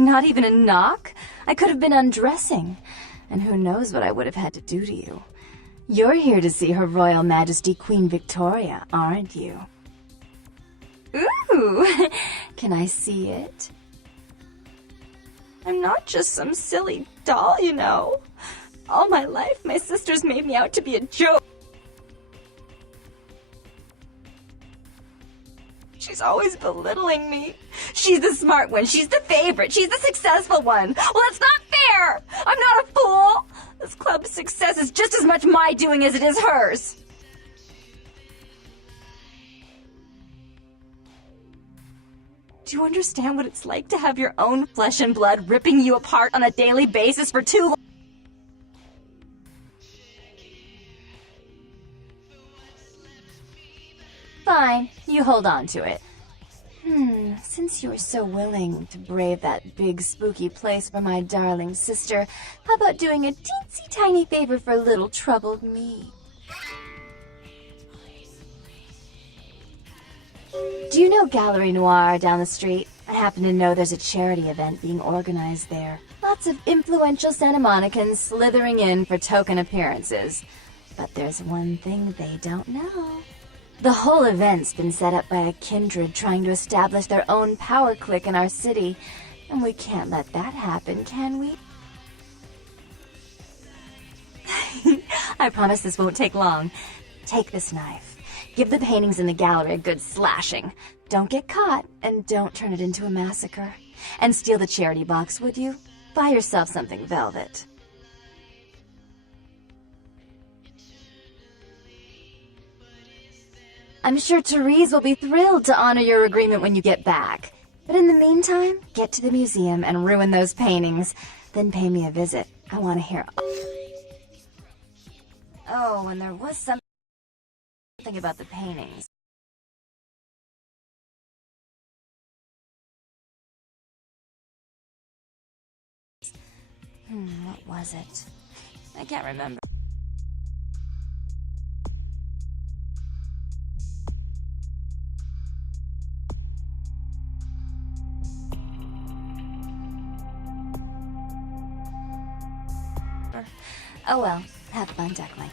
Not even a knock? I could have been undressing. And who knows what I would have had to do to you. You're here to see Her Royal Majesty Queen Victoria, aren't you? Ooh! Can I see it? I'm not just some silly doll, you know. All my life, my sisters made me out to be a joke. She's always belittling me. She's the smart one. She's the favorite. She's the successful one. Well, that's not fair. I'm not a fool. This club's success is just as much my doing as it is hers. Do you understand what it's like to have your own flesh and blood ripping you apart on a daily basis for too long? Fine, you hold on to it. Since you were so willing to brave that big spooky place for my darling sister, how about doing a teensy tiny favor for little troubled me? Do you know Gallery Noir down the street? I happen to know there's a charity event being organized there. Lots of influential Santa Monicans slithering in for token appearances. But there's one thing they don't know. The whole event's been set up by a kindred trying to establish their own power clique in our city, and we can't let that happen, can we? I promise this won't take long. Take this knife. Give the paintings in the gallery a good slashing. Don't get caught, and don't turn it into a massacre. And steal the charity box, would you? Buy yourself something velvet. I'm sure Therese will be thrilled to honor your agreement when you get back. But in the meantime, get to the museum and ruin those paintings. Then pay me a visit. I want to hear... Oh, and there was something about the paintings. What was it? I can't remember. Oh well, have fun, duckling.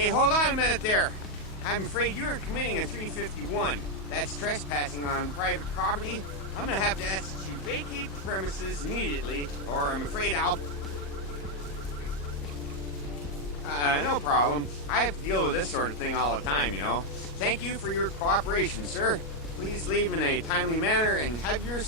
Hey, hold on a minute there. I'm afraid you're committing a 351. That's trespassing on private property. I'm gonna have to ask that you vacate the premises immediately, or I'm afraid I'll... No problem. I have to deal with this sort of thing all the time, you know. Thank you for your cooperation, sir. Please leave in a timely manner and have your...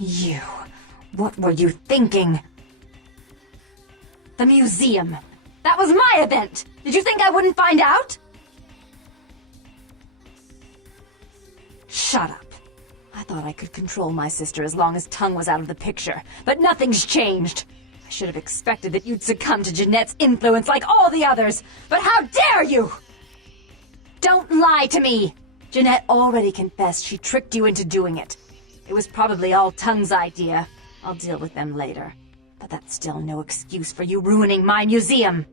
You. What were you thinking? The museum. That was my event! Did you think I wouldn't find out? Shut up. I thought I could control my sister as long as Tongue was out of the picture, but nothing's changed. I should have expected that you'd succumb to Jeanette's influence like all the others, but how dare you! Don't lie to me! Jeanette already confessed she tricked you into doing it. It was probably all Tongue's idea. I'll deal with them later. But that's still no excuse for you ruining my museum.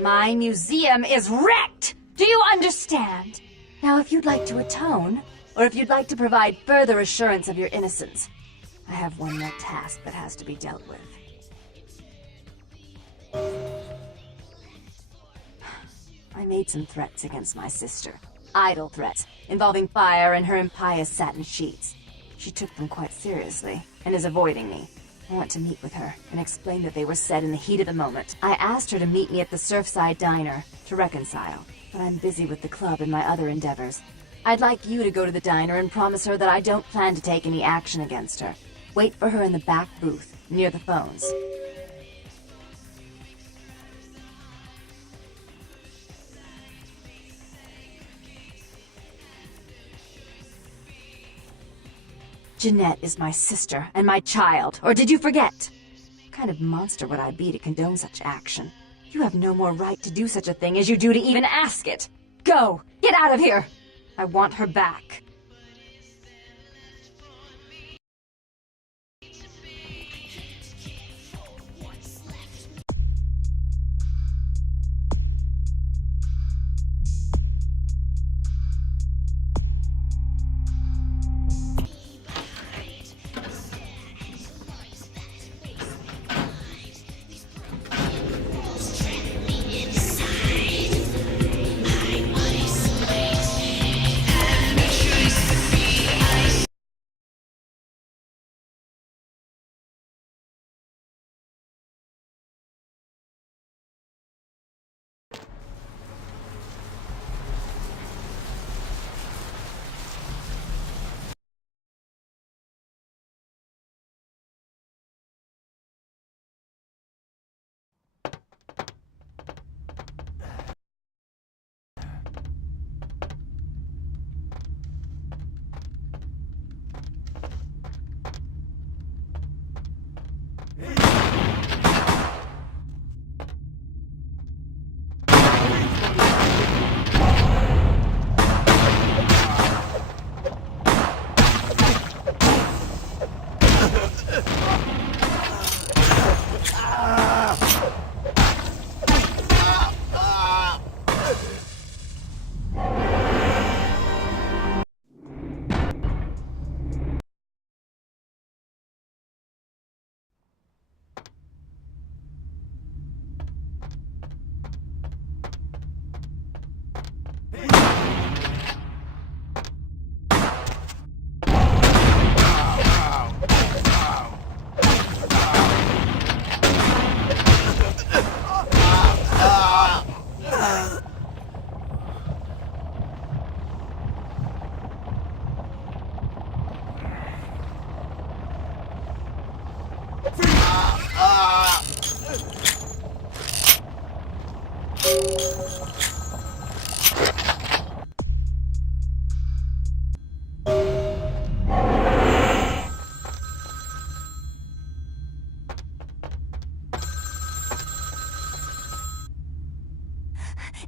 My museum is wrecked! Do you understand? Now, if you'd like to atone, or if you'd like to provide further assurance of your innocence, I have one more task that has to be dealt with. I made some threats against my sister. Idle threats, involving fire and her impious satin sheets. She took them quite seriously, and is avoiding me. I want to meet with her, and explain that they were said in the heat of the moment. I asked her to meet me at the Surfside Diner, to reconcile, but I'm busy with the club and my other endeavors. I'd like you to go to the diner and promise her that I don't plan to take any action against her. Wait for her in the back booth, near the phones. Jeanette is my sister and my child, or did you forget? What kind of monster would I be to condone such action? You have no more right to do such a thing as you do to even ask it. Go! Get out of here! I want her back.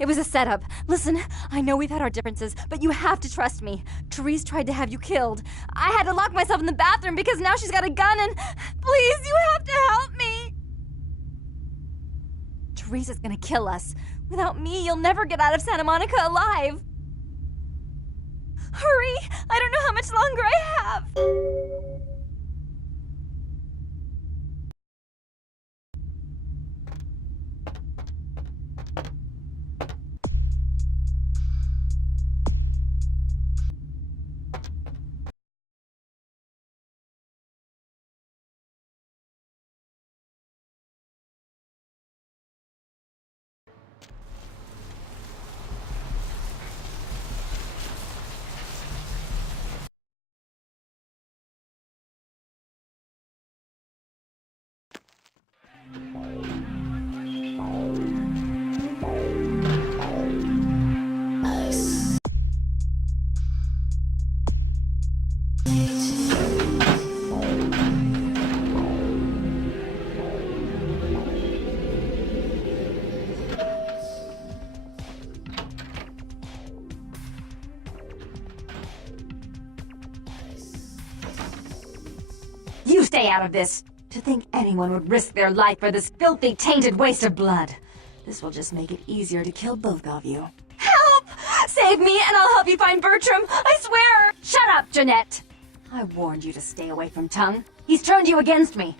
It was a setup. Listen, I know we've had our differences, but you have to trust me. Therese tried to have you killed. I had to lock myself in the bathroom because now she's got a gun and... Please, you have to help me! Therese is gonna kill us. Without me, you'll never get out of Santa Monica alive. Hurry! I don't know how much longer I have. You stay out of this! To think anyone would risk their life for this filthy, tainted waste of blood. This will just make it easier to kill both of you. Help! Save me and I'll help help you find Bertram. I swear. Shut up, Jeanette. I warned you to stay away from Tongue. He's turned you against me.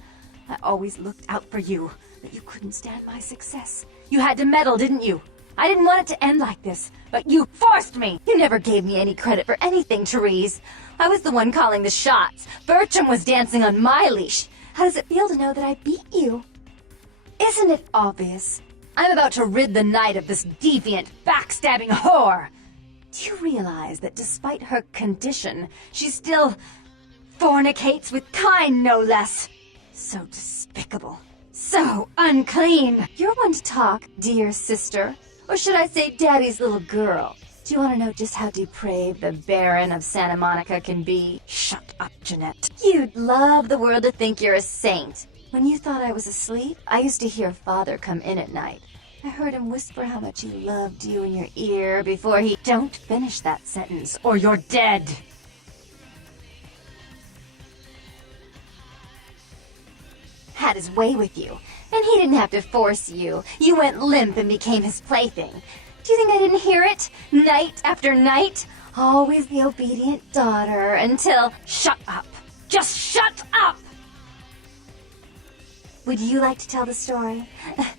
I always looked out for you, but you couldn't stand my success. You had to meddle, didn't you? I didn't want it to end like this, but you forced me. You never gave me any credit for anything, Therese. I was the one calling the shots. Bertram was dancing on my leash. How does it feel to know that I beat you? Isn't it obvious? I'm about to rid the night of this deviant, backstabbing whore. Do you realize that despite her condition, she still fornicates with kind, no less? So despicable. So unclean. You're one to talk, dear sister. Or should I say daddy's little girl? Do you want to know just how depraved the Baron of Santa Monica can be? Shut up, Jeanette. You'd love the world to think you're a saint. When you thought I was asleep, I used to hear Father come in at night. I heard him whisper how much he loved you in your ear before he... Don't finish that sentence, or you're dead. Had his way with you, and he didn't have to force you. You went limp and became his plaything. Do you think I didn't hear it? Night after night? Always the obedient daughter until... Shut up. Just shut up! Would you like to tell the story?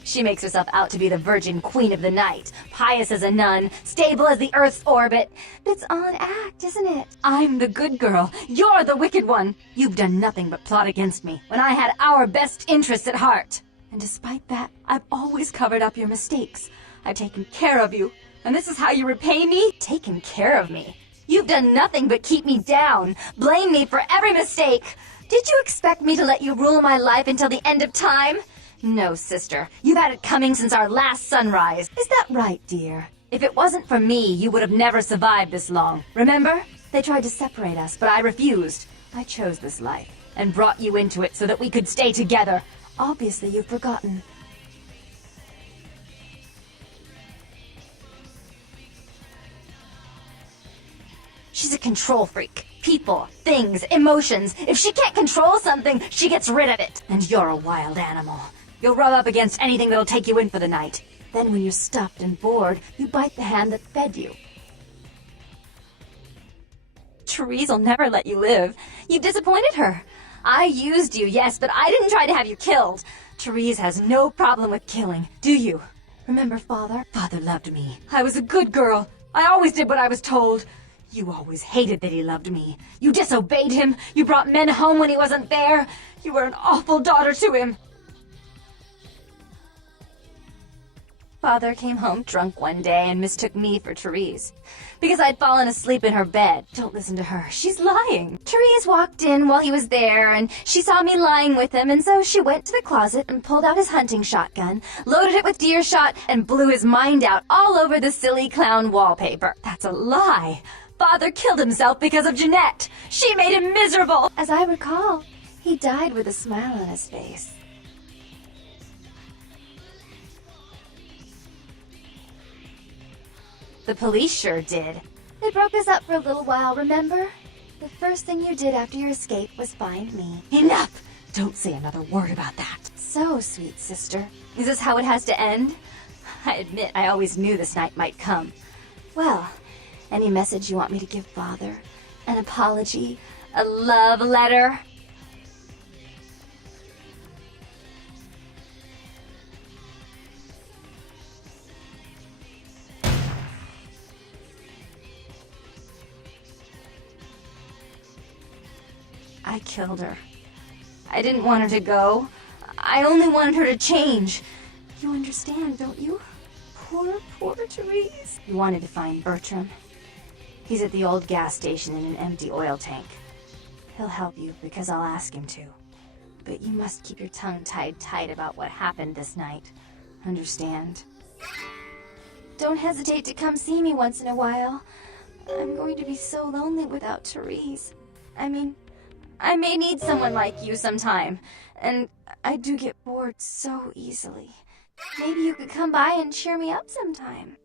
She makes herself out to be the virgin queen of the night, pious as a nun, stable as the Earth's orbit. But it's all an act, isn't it? I'm the good girl. You're the wicked one. You've done nothing but plot against me when I had our best interests at heart. And despite that, I've always covered up your mistakes. I've taken care of you. And this is how you repay me? Taken care of me? You've done nothing but keep me down, blame me for every mistake. Did you expect me to let you rule my life until the end of time? No, sister. You've had it coming since our last sunrise. Is that right, dear? If it wasn't for me, you would have never survived this long. Remember? They tried to separate us, but I refused. I chose this life and brought you into it so that we could stay together. Obviously, you've forgotten. She's a control freak. People, things, emotions. If she can't control something, she gets rid of it. And you're a wild animal. You'll rub up against anything that'll take you in for the night. Then when you're stuffed and bored, you bite the hand that fed you. Therese will never let you live. You've disappointed her. I used you, yes, but I didn't try to have you killed. Therese has no problem with killing, do you? Remember Father? Father loved me. I was a good girl. I always did what I was told. You always hated that he loved me. You disobeyed him. You brought men home when he wasn't there. You were an awful daughter to him. Father came home drunk one day and mistook me for Therese. Because I'd fallen asleep in her bed. Don't listen to her. She's lying. Therese walked in while he was there, and she saw me lying with him, and so she went to the closet and pulled out his hunting shotgun, loaded it with deer shot, and blew his mind out all over the silly clown wallpaper. That's a lie. Father killed himself because of Jeanette. She made him miserable. As I recall, he died with a smile on his face. The police sure did. They broke us up for a little while, remember? The first thing you did after your escape was find me. Enough! Don't say another word about that. So, sweet sister. Is this how it has to end? I admit I always knew this night might come. Well... any message you want me to give Father? An apology? A love letter? I killed her. I didn't want her to go. I only wanted her to change. You understand, don't you? Poor, poor Therese. You wanted to find Bertram. He's at the old gas station in an empty oil tank. He'll help you because I'll ask him to. But you must keep your tongue tied tight about what happened this night. Understand? Don't hesitate to come see me once in a while. I'm going to be so lonely without Therese. I mean, I may need someone like you sometime. And I do get bored so easily. Maybe you could come by and cheer me up sometime.